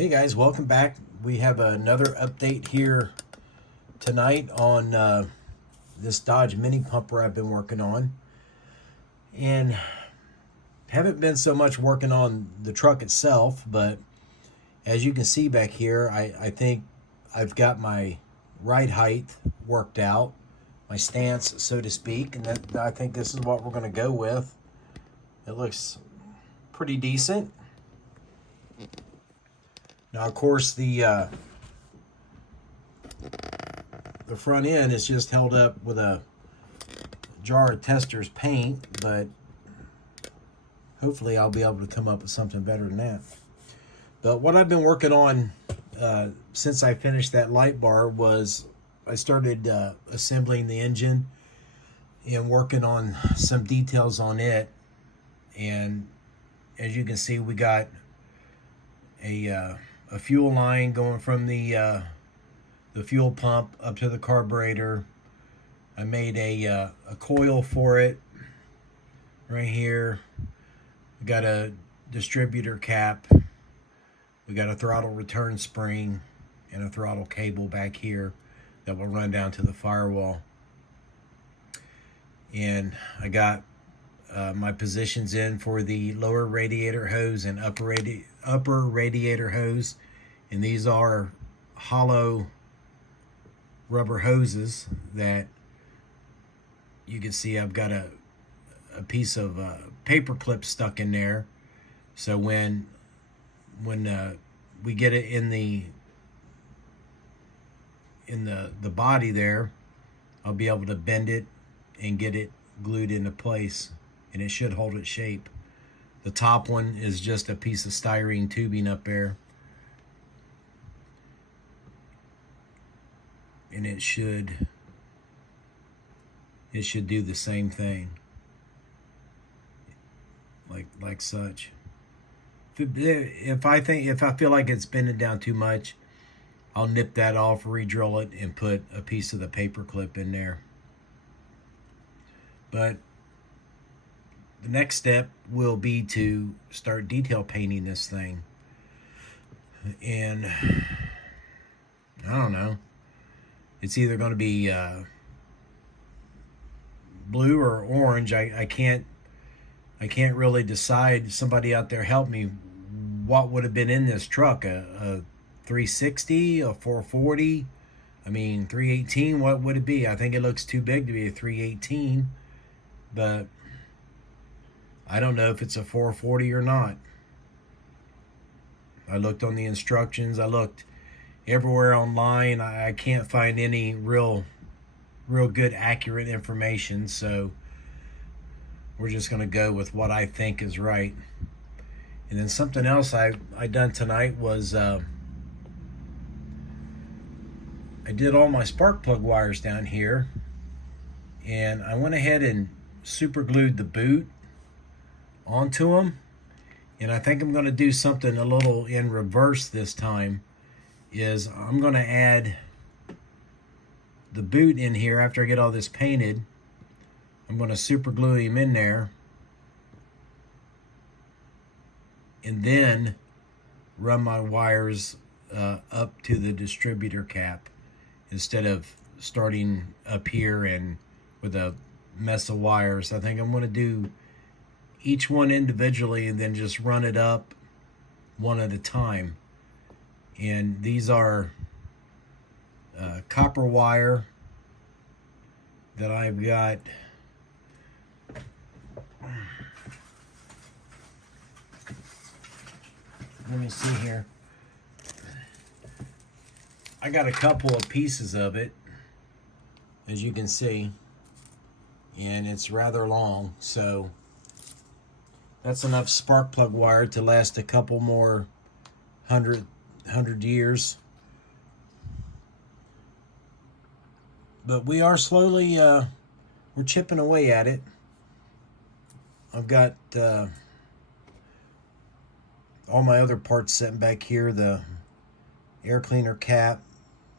Hey guys, welcome back. We have another update here tonight on this Dodge Mini Pumper I've been working on. And haven't been so much working on the truck itself, but as you can see back here, I think I've got my ride height worked out, my stance, so to speak, and I think this is what we're going to go with. It looks pretty decent. Now, of course, the front end is just held up with a jar of Tester's paint, but hopefully I'll be able to come up with something better than that. But what I've been working on since I finished that light bar was I started assembling the engine and working on some details on it. And as you can see, we got a fuel line going from the fuel pump up to the carburetor. I made a coil for it right here. We got a distributor cap. We got a throttle return spring and a throttle cable back here that will run down to the firewall. And I got my positions in for the lower radiator hose and upper radiator hose, and these are hollow rubber hoses that you can see I've got a piece of paper clip stuck in there, so when we get it in the body there, I'll be able to bend it and get it glued into place, and it should hold its shape. The top one is just a piece of styrene tubing up there, and it should do the same thing, like such. If I feel like it's bending down too much, I'll nip that off, re-drill it, and put a piece of the paper clip in there. But the next step will be to start detail painting this thing. And I don't know. It's either going to be blue or orange. I can't really decide. Somebody out there help me. What would have been in this truck? A 360, a 440? I mean, 318, what would it be? I think it looks too big to be a 318, but I don't know if it's a 440 or not. I looked on the instructions. I looked everywhere online. I can't find any real good, accurate information, so we're just going to go with what I think is right. And then something else I done tonight was I did all my spark plug wires down here, and I went ahead and super glued the boot onto them. And I think I'm going to do something a little in reverse this time. Is I'm going to add the boot in here after I get all this painted. I'm going to super glue him in there, and then run my wires up to the distributor cap instead of starting up here and with a mess of wires. I think I'm going to do each one individually and then just run it up one at a time. And these are copper wire that I've got. Let me see here. I got a couple of pieces of it, as you can see, and it's rather long, so that's enough spark plug wire to last a couple more hundred years. But we are slowly we're chipping away at it. I've got all my other parts sitting back here: the air cleaner cap,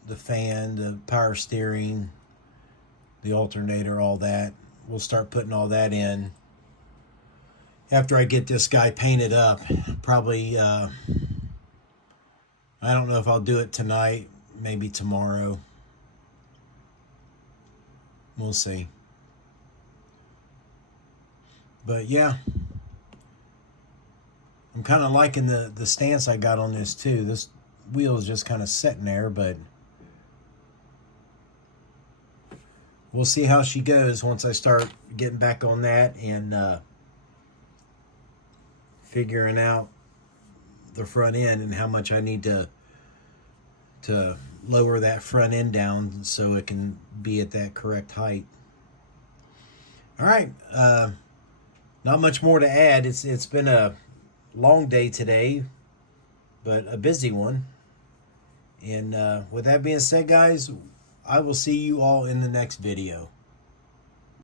the fan, the power steering, the alternator, all that. We'll start putting all that in after I get this guy painted up. Probably I don't know if I'll do it tonight, maybe tomorrow. We'll see. But yeah, I'm kind of liking the stance I got on this too. This wheel is just kind of sitting there, but we'll see how she goes once I start getting back on that and figuring out the front end and how much I need to lower that front end down so it can be at that correct height. All right, not much more to add. It's been a long day today, but a busy one. And with that being said, guys, I will see you all in the next video.